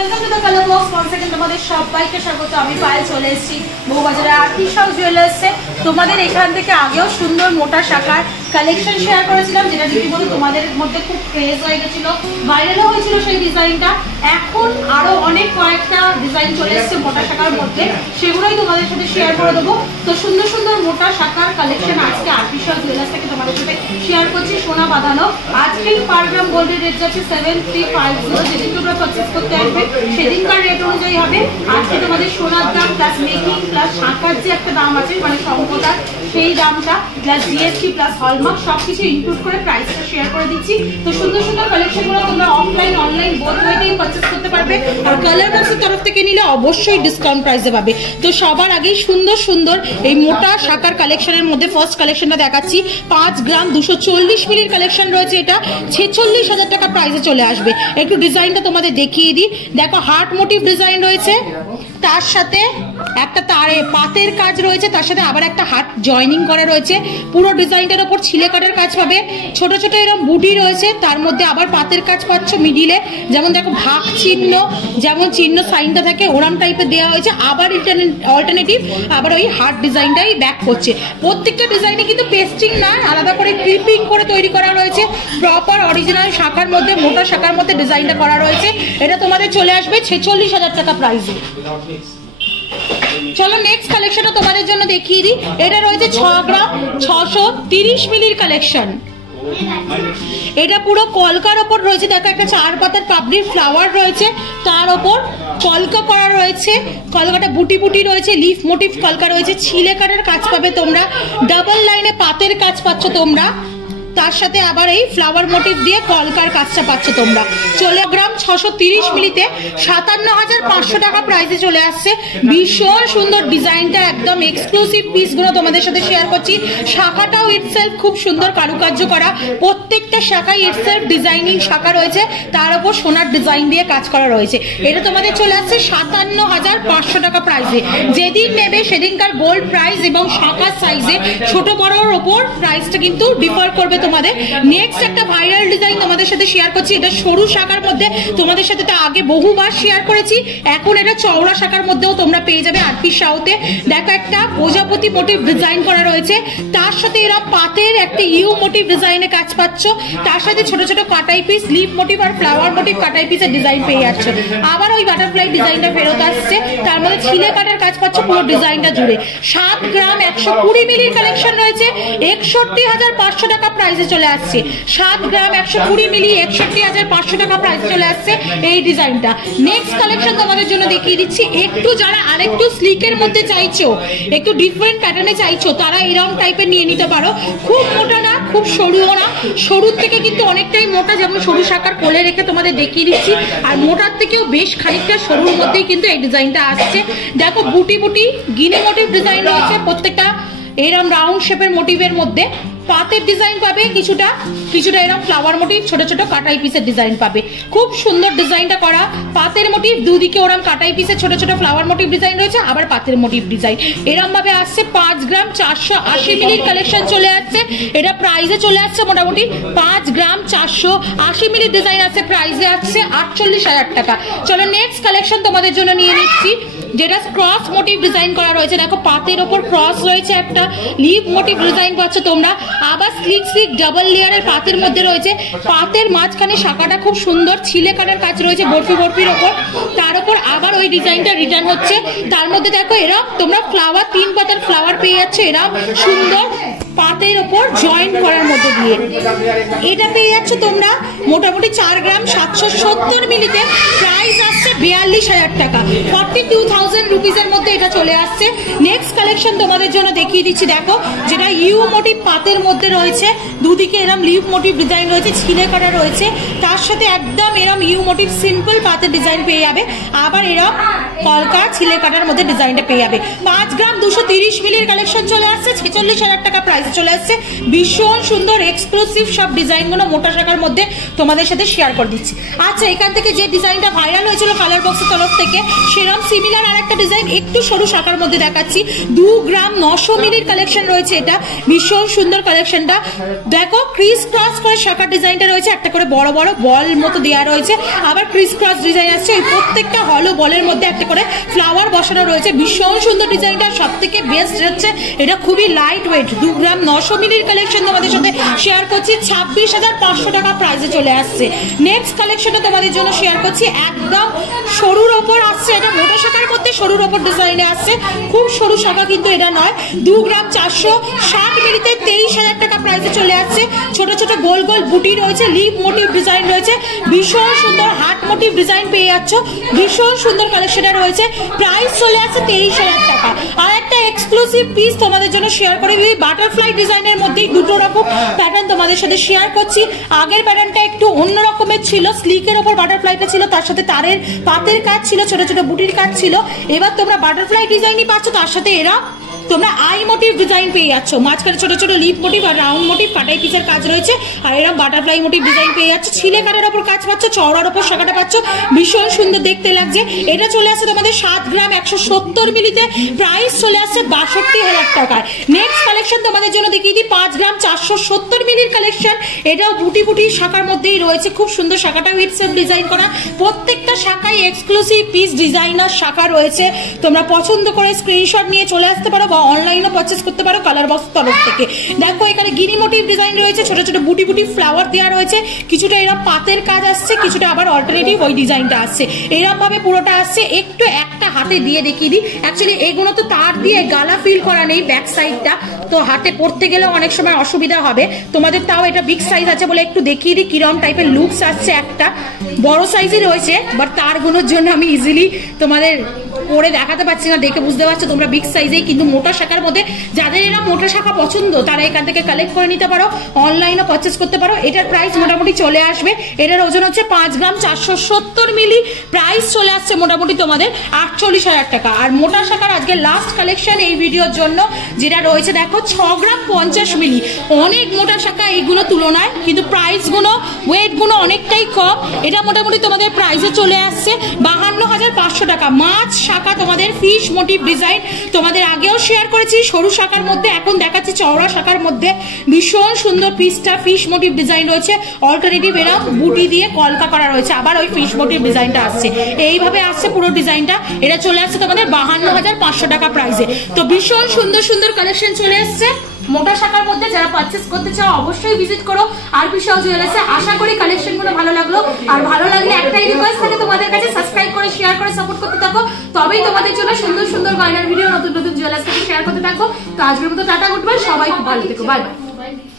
Welcome to the colour box. Once again তোমাদের সবাইকে স্বাগত। আমি পায়েল চলে এসেছি বউবাজারে আর্টিসান জুয়েলার্সে। তোমাদের এখান থেকে আগেও সুন্দর মোটা শাখার কালেকশন শেয়ার করেছিলাম, যেটা রীতিমতো তোমাদের মধ্যে খুব ক্রেজ হয়ে গেছিল, ভাইরালও হয়েছিল সেই ডিজাইনটা। এখন আরো অনেক কয়েকটা ডিজাইন চলে এসেছে মোটা শাখার মধ্যে, সেগুলোই তোমাদের সাথে শেয়ার করে দেবো। তো সুন্দর সুন্দর মোটা শাখার কালেকশন আজকে আর্টিসান জুয়েলার্স থেকে তোমাদের সাথে শেয়ার করছি। সোনা বাঁধানো আজকে পার গ্রাম গোল্ডের রেট যাচ্ছে 7350। যেদিন তোমরা পারচেস করতে আসবে সেদিনকার রেট অনুযায়ী হবে। আজকে তোমাদের সোনার দাম প্লাস মেকিং প্লাস শাখার যে একটা দাম আছে, মানে সম্পদার সেই দামটা প্লাস জিএসটি প্লাস হলমার্ক সবকিছু ইনক্লুড করে প্রাইসটা শেয়ার করে দিচ্ছি। তো সুন্দর সুন্দর কালেকশনগুলো তোমরা অফলাইন অনলাইন বোথ ওয়েতেই পারচেস করতে পারবে। আর কালার বক্সের তরফ থেকে নিলে অবশ্যই ডিসকাউন্ট প্রাইসে পাবে। তো সবার আগেই সুন্দর সুন্দর এই মোটা শাখার কালেকশনের মধ্যে ফার্স্ট কালেকশনটা দেখাচ্ছি। 5 গ্রাম 240 মিলির কালেকশন রয়েছে। এটা 46,000 টাকা প্রাইসে চলে আসবে। একটু ডিজাইনটা তোমাদের দেখিয়ে দিই। দেখো হার্ট মোটিভ ডিজাইন রয়েছে, তার সাথে একটা তারে পাতের কাজ রয়েছে, তার সাথে আবার একটা হার্ট জয়েনিং করা রয়েছে। পুরো ডিজাইনটার উপর ছিলে কাটার কাজ পাবে। ছোট ছোট এরকম বুটি রয়েছে, তার মধ্যে আবার পাতের কাজ পাচ্ছ মিডিলে। যেমন দেখো ভাগ চিহ্ন, যেমন চিহ্ন সাইনটা থাকে ওরাম টাইপের দেওয়া হয়েছে। আবার অল্টারনেটিভ আবার ওই হার্ট ডিজাইনটাই ব্যাক করছে। প্রত্যেকটা ডিজাইনে কিন্তু পেস্টিং না, আলাদা করে ক্লিপিং করে তৈরি করা রয়েছে। প্রপার অরিজিনাল শাখার মধ্যে মোটা শাখার মধ্যে ডিজাইনটা করা রয়েছে। এটা তোমাদের চলে আসবে 46,000 টাকা প্রাইসে। চলো নেক্সট কালেকশনটা তোমাদের জন্য দেখিয়ে দিই। এটা রয়েছে 6 গ্রাম 630 মিলির কালেকশন। এটা পুরো কলকার ওপর রয়েছে। দেখো একটা 4 পাতার পাপড়ির ফ্লাওয়ার রয়েছে, তার ওপর কলকা করা রয়েছে। কলকাটা বুটি বুটি রয়েছে, লিফ মোটিভ কলকা রয়েছে। ছিলে কাটার কাজ পাবে তোমরা, ডাবল লাইনে পাতের কাজ পাচ্ছ তোমরা, তার সাথে আবার এই ফ্লাওয়ার মোটিভ দিয়ে কলকার কাজটা পাচ্ছ তোমরা। 16 গ্রাম 630 মিলিতে 57,500 টাকা প্রাইসে চলে আসছে। ভীষণ সুন্দর ডিজাইনটা, একদম এক্সক্লুসিভ পিসগুলো তোমাদের সাথে শেয়ার করছি। শাখাটাও ইটসেলফ খুব সুন্দর কারুকার্য করা। প্রত্যেকটা শাখায় ইটসেলফ ডিজাইনিং শাখা রয়েছে, তার উপর সোনার ডিজাইন দিয়ে কাজ করা রয়েছে। এটা তোমাদের চলে আসছে 57,500 টাকা প্রাইসে। যেদিন নেবে সেদিনকার গোল্ড প্রাইস এবং শাখার সাইজে ছোট বড়র ওপর প্রাইসটা কিন্তু ডিফার করবে তোমাদের। নেক্সট একটা ভাইরাল ডিজাইন তোমাদের সাথে শেয়ার করছি। এটা সরু শাখার মধ্যে তোমাদের সাথে তো আগে বহুবার শেয়ার করেছি, এখন এটা চওড়া শাখার মধ্যেও তোমরা পেয়ে যাবে আরপি সাউতে। দেখো একটা প্রজাপতি মোটিভ ডিজাইন করা রয়েছে, তার সাথে এরা পাতের একটা ইউ মোটিভ ডিজাইনে কাজ পাচ্ছ। তার সাথে ছোট ছোট কাটাই পিস, লিফ মোটিভ আর ফ্লাওয়ার মোটিভ কাটাই পিসের ডিজাইন পেয়ে যাচ্ছ। আবার ওই বাটারফ্লাই ডিজাইনটা ফেরত আসছে, তার মধ্যে ছিলে কাটার কাজ পাচ্ছ পুরো ডিজাইনটা জুড়ে। 7 গ্রাম 120 মিলির কালেকশন রয়েছে, 61,500 টাকা প্রাইসে চলে আসছে। 7 গ্রাম 120 মিলি 61,500 টাকা প্রাইসে চলে আসছে এই ডিজাইনটা। নেক্সট কালেকশন তোমাদের জন্য দেখিয়ে দিচ্ছি। একটু যারা আরেকটু স্লিকের মধ্যে চাইছো, একটু ডিফারেন্ট প্যাটার্নে চাইছো, তারা এরকম টাইপের নিয়ে নিতে পারো। খুব মোটা না, খুব সরুও না, সরুর থেকে কিন্তু অনেকটাই মোটা, যেমন সরু শাখার কোলে রেখে তোমাদের দেখিয়ে দিচ্ছি। আর মোটার থেকেও বেশ খানিকটা সরুর মধ্যেই কিন্তু এই ডিজাইনটা আসছে। দেখো বুটি বুটি গিনি মোটিভ ডিজাইন রয়েছে, প্রত্যেকটা এরকম রাউন্ড শেপের মোটিভের মধ্যে পাতের ডিজাইন পাবে, কিছুটা কিছুটা এরকম ফ্লাওয়ার মোটিভ ছোট ছোট কাটাই পিসের ডিজাইন পাবে। খুব সুন্দর ডিজাইনটা করা। পাতের মোটিভ দুদিকে ওরকম কাটাই পিসের ছোট ছোট ফ্লাওয়ার মোটিভ ডিজাইন রয়েছে, আবার পাতের মোটিভ ডিজাইন এরকম ভাবে আসছে। 5 গ্রাম 480 মিলির কালেকশন চলে আসছে। এটা প্রাইসে চলে আসছে মোটামুটি 5 গ্রাম 480 মিলির ডিজাইন আছে, প্রাইসে আসছে 48,000 টাকা। চলো নেক্সট কালেকশন তোমাদের জন্য নিয়ে নিচ্ছি, যেটা ক্রস মোটিভ ডিজাইন করা রয়েছে। দেখো পাতের ওপর ক্রস রয়েছে, একটা লিভ মোটিভ ডিজাইন পাচ্ছ তোমরা। আবার স্লিক স্লিক ডাবল লেয়ারের পাতের মধ্যে রয়েছে। পাতের মাঝখানে শাখাটা খুব সুন্দর ছিলে কাটার কাজ রয়েছে বরফি বরফির ওপর, তার উপর আবার ওই ডিজাইনটা রিটার্ন হচ্ছে। তার মধ্যে দেখো এরা তোমরা ফ্লাওয়ার 3 পাতার ফ্লাওয়ার পেয়ে যাচ্ছ, এরা সুন্দর পাতের ওপর জয়েন্ট করার মধ্যে দিয়ে। এটা পেয়ে যাচ্ছ তোমরা মোটামুটি 4 গ্রাম 770 মিলিতে, প্রাইস আসছে 42,000 টাকা। 42,000 রুপিসের মধ্যে এটা চলে আসছে। নেক্সট কালেকশন তোমাদের জন্য দেখিয়ে দিচ্ছি। দেখো যেটা ইউ মোটিভ পাতের মধ্যে রয়েছে, দুদিকে এরম লিভ মোটিভ ডিজাইন রয়েছে, ছিলে করা রয়েছে, তার সাথে একদম এরম ইউ মোটিভ সিম্পল পাতের ডিজাইন পেয়ে যাবে। আবার এরম কলকা ছিলে কাটার মধ্যে ডিজাইনটা পেয়ে যাবে। 5 গ্রাম 230 মিলির কালেকশন চলে আসছে, 46,000 টাকা প্রাইসে চলে আসছে। ভীষণ সুন্দর এক্সক্লুসিভ সব ডিজাইনগুলো মোটা শাখার মধ্যে তোমাদের সাথে শেয়ার করে দিচ্ছি। আচ্ছা, এখান থেকে যে ডিজাইনটা ভাইরাল হয়েছিল কালার বক্সের তরফ থেকে, সেরকম সিমিলার আরেকটা ডিজাইন, একটু সরু শাখার মধ্যে দেখাচ্ছি। 2 গ্রাম 900 মিলির কালেকশন রয়েছে, এটা ভীষণ সুন্দর কালেকশনটা। দেখো ক্রিস ক্রস করে শাখার ডিজাইনটা রয়েছে, একটা করে বড় বড় বল মতো দেওয়া রয়েছে, আবার ক্রিস ক্রস ডিজাইন আসছে। ওই প্রত্যেকটা হলো বলের মধ্যে একটা করে ফ্লাওয়ার বসানো রয়েছে, ভীষণ সুন্দর ডিজাইনটা। সব থেকে বেস্ট হচ্ছে এটা খুবই লাইট ওয়েট। 2 গ্রাম 900 মিলির কালেকশন তোমাদের সাথে শেয়ার করছি, 26,500 টাকা প্রাইসে চলে আসছে। নেক্সট কালেকশনটা তোমাদের জন্য শেয়ার করছি, একদম সরুর ওপর আসছে, এটা মোটা শাখার মধ্যে সরুর ওপর ডিজাইনে আসছে, খুব সরু শাখা কিন্তু এটা নয়। 2 গ্রাম 460 মিলিতে 23,000 টাকা প্রাইসে চলে আসছে। ছোট ছোট গোল গোল বুটি রয়েছে, লিপ মোটিভ ডিজাইন রয়েছে, ভীষণ সুন্দর হার্ট মোটিভ ডিজাইন পেয়ে যাচ্ছ, ভীষণ সুন্দর কালেকশনটা রয়েছে। প্রাইস চলে আসছে 23,000 টাকা। আর একটা এক্সক্লুসিভ পিস তোমাদের জন্য শেয়ার করে দিই, বাটারফ্লাই ডিজাইনের মধ্যেই দুটো রকম প্যাটার্ন তোমাদের সাথে শেয়ার করছি। আগের প্যাটার্নটা একটু অন্য রকমের ছিল, স্লিকের ওপর বাটারফ্লাইটা ছিল, তার সাথে তারের পাতের কাজ ছিল, ছোট ছোট বুটির কাজ ছিল। এবার তোমরা বাটারফ্লাই ডিজাইনই পাচ্ছ, তার সাথে এরা তোমরা আই মোটিভ ডিজাইন পেয়ে যাচ্ছ, মাঝখানে ছোট ছোট লিপ মোটিভ আর রাউন্ড মোটিভ কাটাই পিসের কাজ রয়েছে, আর এরকম বাটারফ্লাই মোটিভ ডিজাইন পেয়ে যাচ্ছ। ছিলে কাটার ওপর কাজ পাচ্ছ, চওড়ার ওপর শাখাটা পাচ্ছ, ভীষণ সুন্দর দেখতে লাগছে। এটা চলে আসছে তোমাদের 7 গ্রাম 170 মিলিতে, প্রাইস চলে আসছে 62,000 টাকায়। নেক্সট কালেকশন তোমাদের জন্য দেখিয়ে দিই, 5 গ্রাম 470 মিলির কালেকশন, এটাও বুটি বুটি শাখার মধ্যেই রয়েছে, খুব সুন্দর শাখাটা উইথ সেলফ ডিজাইন করা, প্রত্যেকটা শাখায় এক্সক্লুসিভ পিস ডিজাইনার শাখা রয়েছে। তোমরা পছন্দ করে স্ক্রিনশট নিয়ে চলে আসতে পারো বা অনলাইনে পারচেজ করতে পারো কালার বক্স তরফ থেকে। দেখো এখানে গিনি মোটিভ ডিজাইন রয়েছে, ছোট ছোট বুটি বুটি ফ্লাওয়ার দেওয়া রয়েছে, কিছুটা এরকম পাতের কাজ আসছে, কিছুটা আবার অল্টারনেটিভ ওই ডিজাইনটা আসছে, এরকম ভাবে পুরোটা আসছে। একটু একটা হাতে দিয়ে দেখিয়ে দিই, অ্যাকচুয়ালি এগুলো তো তার দিয়ে গালা ফিল করা নেই, ব্যাক সাইডটা তো হাতে পড়তে গেলে অনেক সময় অসুবিধা হবে তোমাদের, তাও এটা বিগ সাইজ আছে বলে একটু দেখিয়ে দিই কিরম টাইপের লুকস আসছে। একটা বড় সাইজই রয়েছে, বাট তারগুলোর জন্য আমি ইজিলি তোমাদের পরে দেখাতে পারছি না, দেখে বুঝতে পারছো তোমরা বিগ সাইজেই। কিন্তু মোটা শাখার মধ্যে যাদের এরা মোটা শাখা পছন্দ তারা এখান থেকে কালেক্ট করে নিতে পারো, অনলাইনে পারচেজ করতে পারো। এটার প্রাইস মোটামুটি চলে আসবে, এটার ওজন হচ্ছে 5 গ্রাম 470 মিলি, প্রাইস চলে আসছে মোটামুটি তোমাদের 48,000 টাকা। আর মোটা শাখার আজকে লাস্ট কালেকশন এই ভিডিওর জন্য যেটা রয়েছে, দেখো 6 গ্রাম 50 মিলি, অনেক মোটা শাখা এইগুলো তুলনায়, কিন্তু প্রাইস গুলো ওয়েট গুলো অনেকটাই কম। এটা মোটামুটি তোমাদের প্রাইসে চলে আসছে 52,500 টাকা। মাছ শাখা তোমাদের ফিশ মোটিভ ডিজাইন তোমাদের আগেও শেয়ার করেছি সরু শাখার মধ্যে, এখন দেখাচ্ছি চওড়া শাখার মধ্যে, ভীষণ সুন্দর পিসটা ফিশ মোটিভ ডিজাইন রয়েছে, অল্টারনেটিভ এরা বুটি দিয়ে কলকা করা রয়েছে, আবার ওই ফিশ মোটিভ ডিজাইনটা আসছে, এইভাবে আসছে পুরো ডিজাইনটা। এটা চলে আসছে তোমাদের 52,500 টাকা প্রাইসে। তো ভীষণ সুন্দর সুন্দর কালেকশন চলে এসছে মোটা শাখার মধ্যে, যারা পারচেস করতে চাও অবশ্যই ভিজিট করো আরপি শাহ জুয়েলার্সে। আশা করি কালেকশন গুলো ভালো লাগলো, আর ভালো লাগলে একটাই রিকোয়েস্ট থাকে তোমাদের কাছে, সাবস্ক্রাইব করে শেয়ার করে সাপোর্ট করতে থাকো, তবেই তোমাদের জন্য সুন্দর সুন্দর গয়নার ভিডিও নতুন নতুন জুয়েলার্স থেকে শেয়ার করতে থাকো। তো আজকের মতো টাটা, গুড বাই, সবাই খুব ভালো থেকো, বাই বাই।